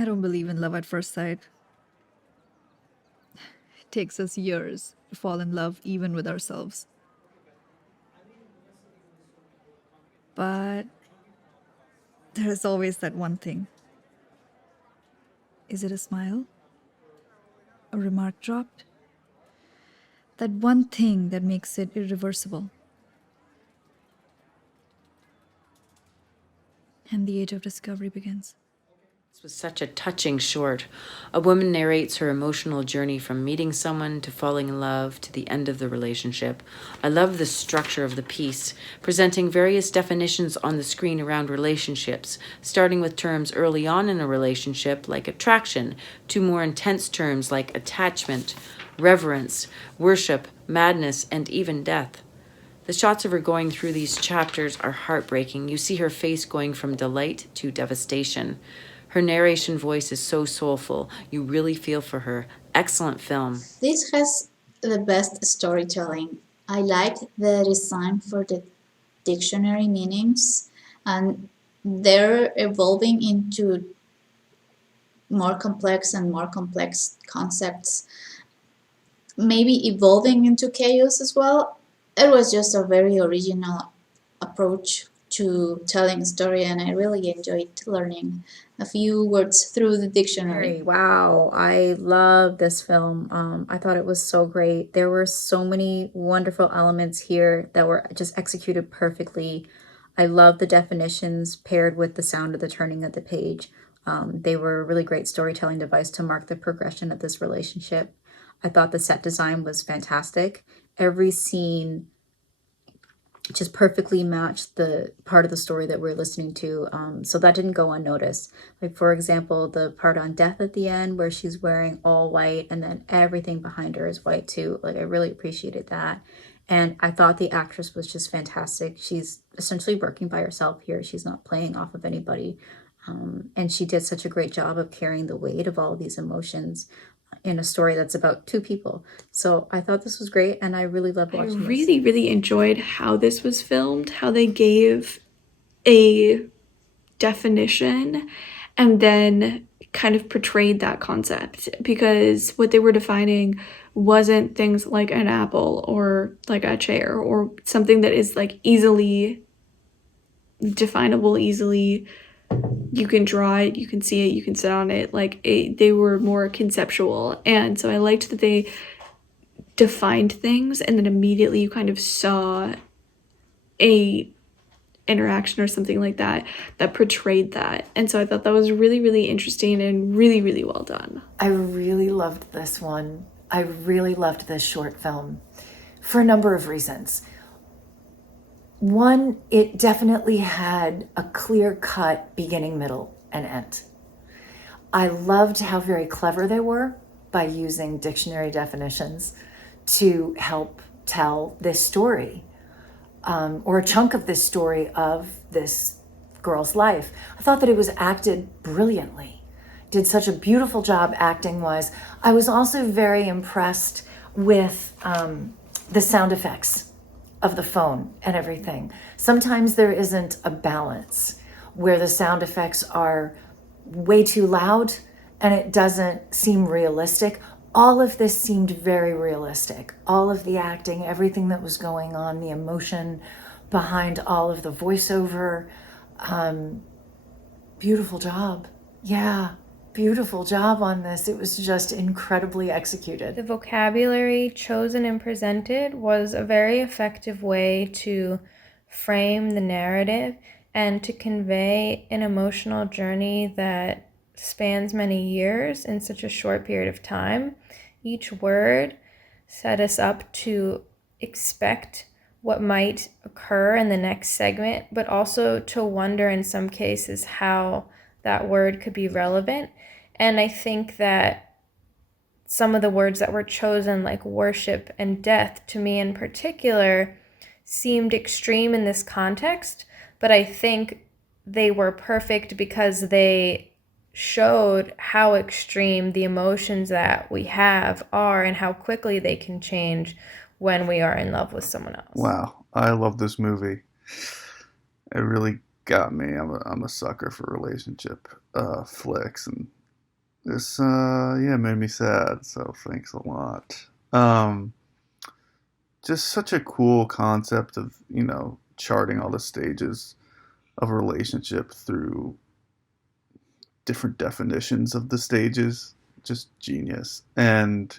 I don't believe in love at first sight. It takes us years to fall in love even with ourselves. But there is always that one thing. Is it a smile? A remark dropped? That one thing that makes it irreversible. And the age of discovery begins. This was such a touching short. A woman narrates her emotional journey from meeting someone to falling in love to the end of the relationship. I love the structure of the piece, presenting various definitions on the screen around relationships, starting with terms early on in a relationship like attraction, to more intense terms like attachment, reverence, worship, madness, and even death. The shots of her going through these chapters are heartbreaking. You see her face going from delight to devastation. Her narration voice is so soulful. You really feel for her. Excellent film. This has the best storytelling. I like the design for the dictionary meanings, and they're evolving into more complex and more complex concepts, maybe evolving into chaos as well. It was just a very original approach to telling a story, and I really enjoyed learning a few words through the dictionary. Wow, I love this film. I thought it was so great. There were so many wonderful elements here that were just executed perfectly. I love the definitions paired with the sound of the turning of the page. They were a really great storytelling device to mark the progression of this relationship. I thought the set design was fantastic. Every scene just perfectly matched the part of the story that we're listening to. So that didn't go unnoticed. Like, for example, the part on death at the end where she's wearing all white and then everything behind her is white too. Like, I really appreciated that. And I thought the actress was just fantastic. She's essentially working by herself here. She's not playing off of anybody. And she did such a great job of carrying the weight of all of these emotions in a story that's about two people. So I thought this was great, and I really loved I watching this. really enjoyed how this was filmed, how they gave a definition and then kind of portrayed that concept, because what they were defining wasn't things like an apple or like a chair or something that is like easily definable, easily you can draw it, you can see it, you can sit on it. They were more conceptual, and so I liked that they defined things and then immediately you kind of saw a interaction or something like that that portrayed that. And so I thought that was really interesting and really well done. I really loved this one. I really loved this short film for a number of reasons. One, it definitely had a clear-cut beginning, middle, and end. I loved how very clever they were by using dictionary definitions to help tell this story, or a chunk of this story of this girl's life. I thought that it was acted brilliantly. Did such a beautiful job acting-wise. I was also very impressed with the sound effects of the phone and everything. Sometimes there isn't a balance where the sound effects are way too loud and it doesn't seem realistic. All of this seemed very realistic. All of the acting, everything that was going on, the emotion behind all of the voiceover. Beautiful job. Yeah, beautiful job on this. It was just incredibly executed. The vocabulary chosen and presented was a very effective way to frame the narrative and to convey an emotional journey that spans many years in such a short period of time. Each word set us up to expect what might occur in the next segment, but also to wonder in some cases how that word could be relevant. And I think that some of the words that were chosen, like worship and death, to me in particular, seemed extreme in this context, but I think they were perfect because they showed how extreme the emotions that we have are and how quickly they can change when we are in love with someone else. Wow, I love this movie. It really got me. I'm a sucker for relationship flicks, and This yeah, made me sad, so thanks a lot. Um, just such a cool concept of, charting all the stages of a relationship through different definitions of the stages. Just genius. And,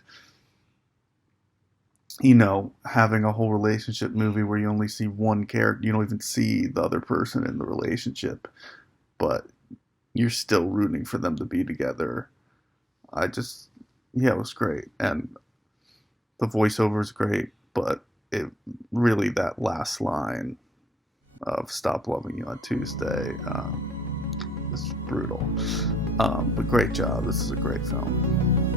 having a whole relationship movie where you only see one character, you don't even see the other person in the relationship, but you're still rooting for them to be together. I just, yeah, it was great. And the voiceover is great, but it really, that last line of "Stop loving you on Tuesday" is brutal. But great job. This is a great film.